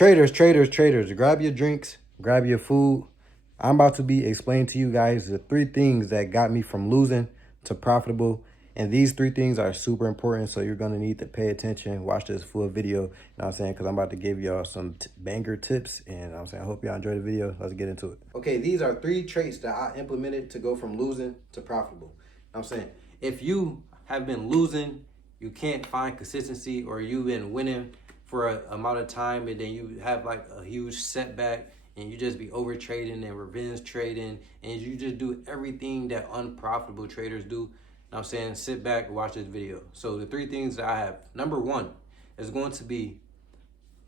Traders, grab your drinks, grab your food. I'm about to be explaining to you guys the 3 things that got me from losing to profitable. And these 3 things are super important, so you're going to need to pay attention, watch this full video, you know what I'm saying, because I'm about to give y'all some banger tips, and you know what I'm saying, I hope y'all enjoy the video. Let's get into it. Okay, these are 3 traits that I implemented to go from losing to profitable. You know what I'm saying, if you have been losing, you can't find consistency, or you've been winning for an amount of time and then you have like a huge setback and you just be over trading and revenge trading and you just do everything that unprofitable traders do, you know what I'm saying, sit back and watch this video. So the 3 things that I have, number 1 is going to be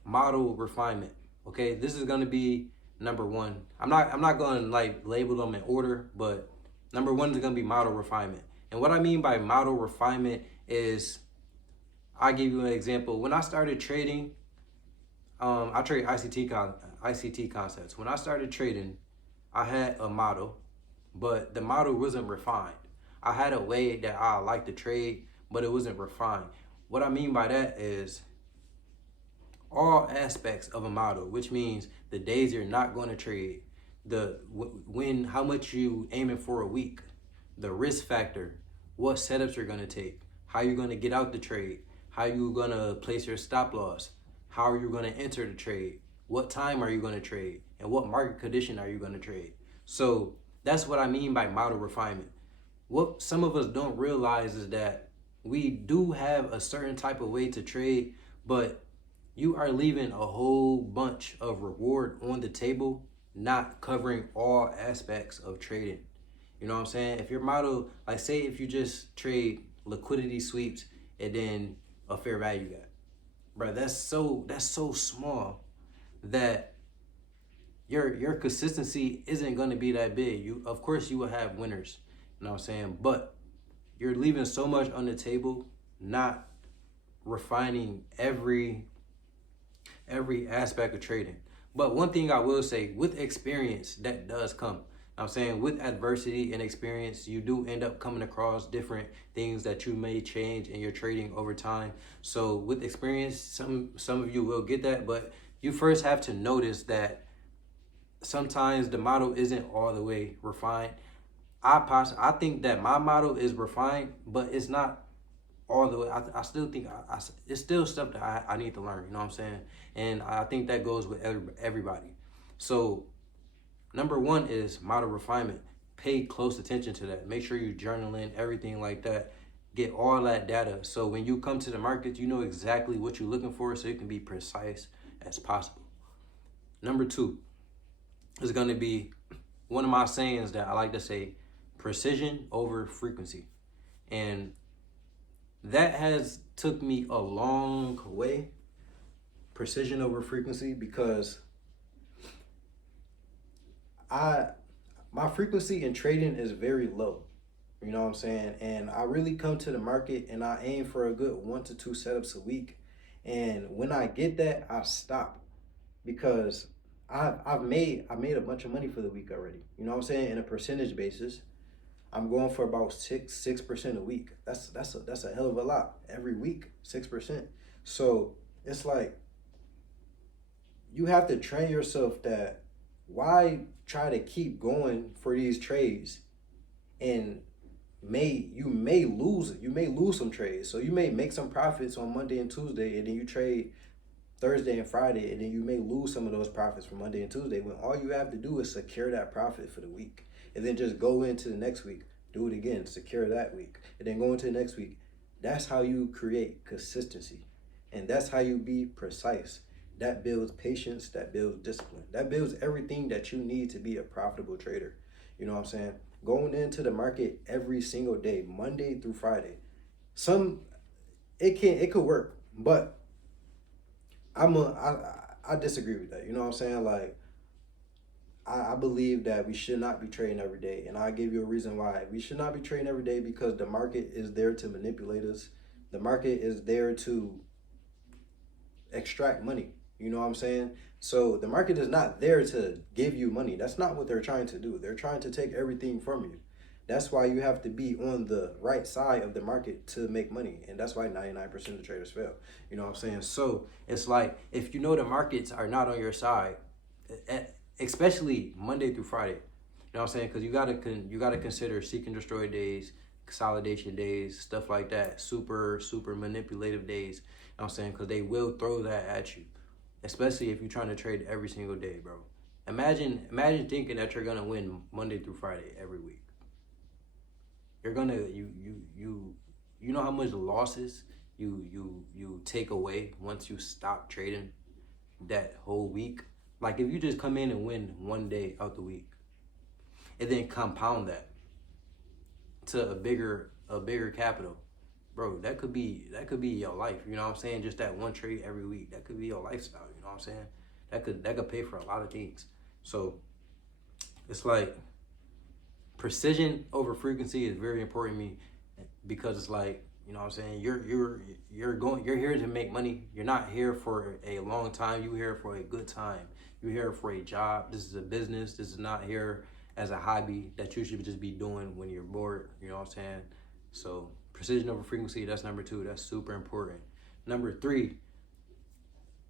model refinement. Okay, this is going to be number 1. I'm not going to like label them in order, but number 1 is going to be model refinement. And what I mean by model refinement is, I'll give you an example. When I started trading, I trade ICT concepts. When I started trading, I had a model, but the model wasn't refined. I had a way that I like to trade, but it wasn't refined. What I mean by that is all aspects of a model, which means the days you're not going to trade, how much you aiming for a week, the risk factor, what setups you're going to take, how you're going to get out the trade, how you're going to place your stop loss, how are you going to enter the trade, what time are you going to trade, and what market condition are you going to trade. So that's what I mean by model refinement. What some of us don't realize is that we do have a certain type of way to trade, but you are leaving a whole bunch of reward on the table, not covering all aspects of trading. You know what I'm saying? If your model, like say if you just trade liquidity sweeps and then a fair value gap, bro, that's so small that your consistency isn't going to be that big. Of course you will have winners, you know what I'm saying, but you're leaving so much on the table, not refining every aspect of trading. But one thing I will say, with experience, that does come. I'm saying with adversity and experience, you do end up coming across different things that you may change in your trading over time. So with experience, some of you will get that, but you first have to notice that sometimes the model isn't all the way refined. I think that my model is refined, but it's not all the way. I still think it's still stuff that I need to learn, you know what I'm saying? And I think that goes with everybody. So number 1 is model refinement. Pay close attention to that. Make sure you journaling, everything like that. Get all that data. So when you come to the market, you know exactly what you're looking for, so you can be precise as possible. Number 2 is going to be one of my sayings that I like to say, precision over frequency. And that has took me a long way, precision over frequency, because my frequency in trading is very low, you know what I'm saying? And I really come to the market and I aim for a good 1 to 2 setups a week. And when I get that, I stop, because I made a bunch of money for the week already. You know what I'm saying? In a percentage basis, I'm going for about 6% a week. That's a hell of a lot every week, 6%. So it's like you have to train yourself that why try to keep going for these trades, and you may lose some trades. So you may make some profits on Monday and Tuesday, and then you trade Thursday and Friday, and then you may lose some of those profits from Monday and Tuesday, when all you have to do is secure that profit for the week, and then just go into the next week, do it again, secure that week, and then go into the next week. That's how you create consistency, and that's how you be precise. That builds patience, that builds discipline, that builds everything that you need to be a profitable trader. You know what I'm saying? Going into the market every single day, Monday through Friday. It could work, but I disagree with that. You know what I'm saying? Like, I believe that we should not be trading every day, and I'll give you a reason why. We should not be trading every day because the market is there to manipulate us. The market is there to extract money. You know what I'm saying? So the market is not there to give you money. That's not what they're trying to do. They're trying to take everything from you. That's why you have to be on the right side of the market to make money. And that's why 99% of traders fail. You know what I'm saying? So it's like, if you know the markets are not on your side, especially Monday through Friday, you know what I'm saying? Because you gotta consider seek and destroy days, consolidation days, stuff like that, super manipulative days. You know what I'm saying? Because they will throw that at you, especially if you're trying to trade every single day, bro. Imagine thinking that you're gonna win Monday through Friday every week. You're gonna you know how much losses you take away once you stop trading that whole week. Like if you just come in and win one day out the week, and then compound that to a bigger capital, bro, that could be your life. You know what I'm saying? Just that one trade every week, that could be your lifestyle. You know what I'm saying? That could pay for a lot of things. So it's like precision over frequency is very important to me, because it's like, you know what I'm saying, you're here to make money. You're not here for a long time. You're here for a good time. You're here for a job. This is a business. This is not here as a hobby that you should just be doing when you're bored. You know what I'm saying? So precision over frequency, that's number 2. That's super important. Number 3,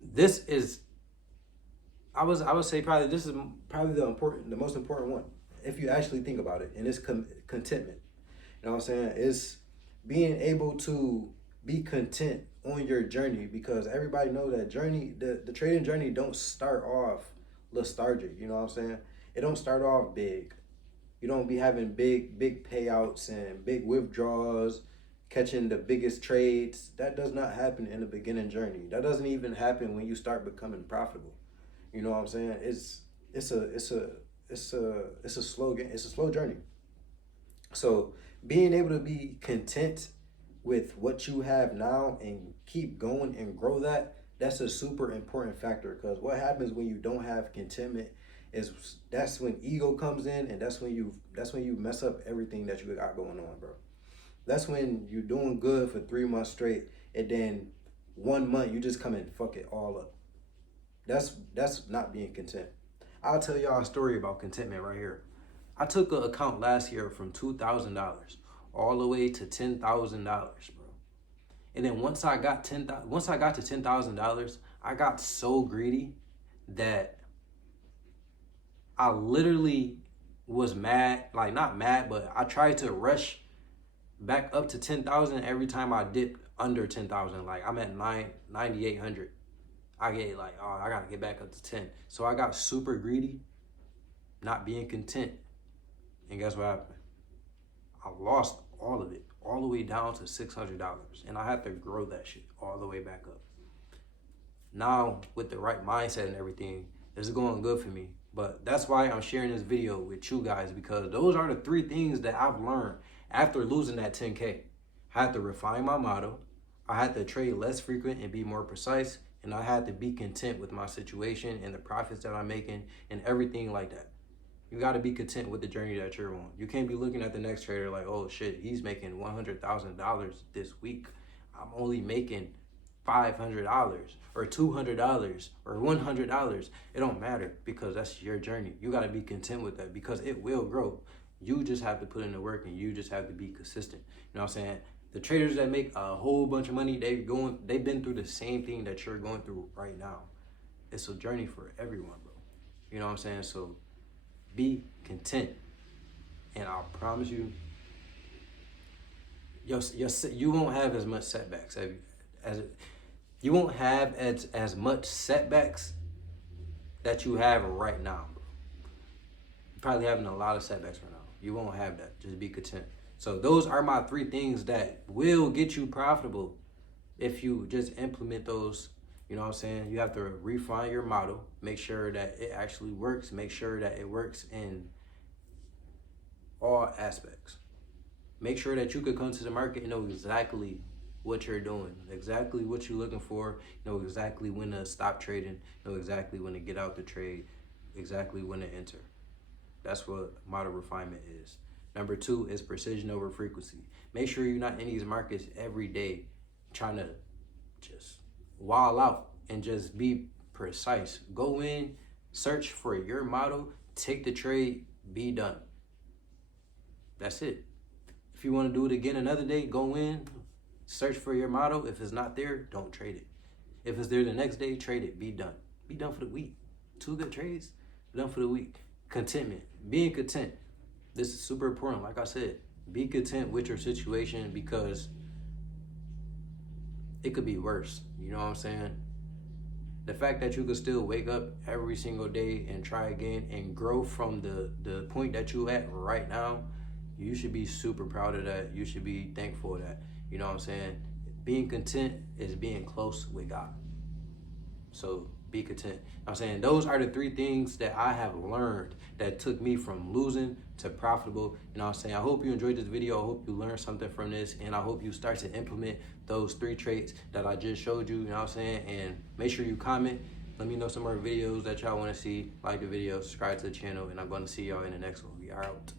this is, I would say probably this is probably the most important one, if you actually think about it, and it's contentment. You know what I'm saying? It's being able to be content on your journey, because everybody know that journey, the trading journey don't start off lethargic. You know what I'm saying? It don't start off big. You don't be having big payouts and big withdrawals, catching the biggest trades. That does not happen in the beginning journey. That doesn't even happen when you start becoming profitable. You know what I'm saying? It's a slow game. It's a slow journey. So being able to be content with what you have now and keep going and grow that, that's a super important factor. Because what happens when you don't have contentment is that's when ego comes in, and that's when you mess up everything that you got going on, bro. That's when you're doing good for 3 months straight, and then 1 month you just come and fuck it all up. That's not being content. I'll tell y'all a story about contentment right here. I took an account last year from $2,000 all the way to $10,000, bro. And then once I got to $10,000, I got so greedy that I literally was mad, like not mad, but I tried to rush back up to 10,000 every time I dipped under 10,000. Like I'm at 9,800. I get like, oh, I gotta get back up to 10. So I got super greedy, not being content. And guess what happened? I lost all of it, all the way down to $600. And I had to grow that shit all the way back up. Now, with the right mindset and everything, it's going good for me. But that's why I'm sharing this video with you guys, because those are the 3 things that I've learned after losing that 10K. I had to refine my model. I had to trade less frequent and be more precise. And I had to be content with my situation and the profits that I'm making and everything like that. You got to be content with the journey that you're on. You can't be looking at the next trader like, oh shit, he's making $100,000 this week. I'm only making $500 or $200 or $100. It don't matter, because that's your journey. You got to be content with that, because it will grow. You just have to put in the work, and you just have to be consistent. You know what I'm saying? The traders that make a whole bunch of money, they've been through the same thing that you're going through right now. It's a journey for everyone, bro. You know what I'm saying? So be content, and I promise you, you won't have as much setbacks as you won't have as much setbacks that you have right now, bro. You're probably having a lot of setbacks right now. You won't have that. Just be content. So those are my 3 things that will get you profitable if you just implement those. You know what I'm saying? You have to refine your model, make sure that it actually works, make sure that it works in all aspects. Make sure that you could come to the market and know exactly what you're doing, exactly what you're looking for, know exactly when to stop trading, know exactly when to get out the trade, exactly when to enter. That's what model refinement is. Number 2 is precision over frequency. Make sure you're not in these markets every day trying to just wild out and just be precise. Go in, search for your model, take the trade, be done. That's it. If you want to do it again another day, go in, search for your model. If it's not there, don't trade it. If it's there the next day, trade it. Be done. Be done for the week. 2 good trades, done for the week. Contentment. Being content. This is super important. Like I said, be content with your situation because it could be worse. You know what I'm saying? The fact that you could still wake up every single day and try again and grow from the point that you at right now, you should be super proud of that. You should be thankful of that. You know what I'm saying? Being content is being close with God. So be content. I'm saying those are the 3 things that I have learned that took me from losing to profitable. You know what I'm saying? I hope you enjoyed this video. I hope you learned something from this, and I hope you start to implement those 3 traits that I just showed you. You know what I'm saying? And make sure you comment. Let me know some more videos that y'all want to see. Like the video, subscribe to the channel, and I'm going to see y'all in the next one. We are out.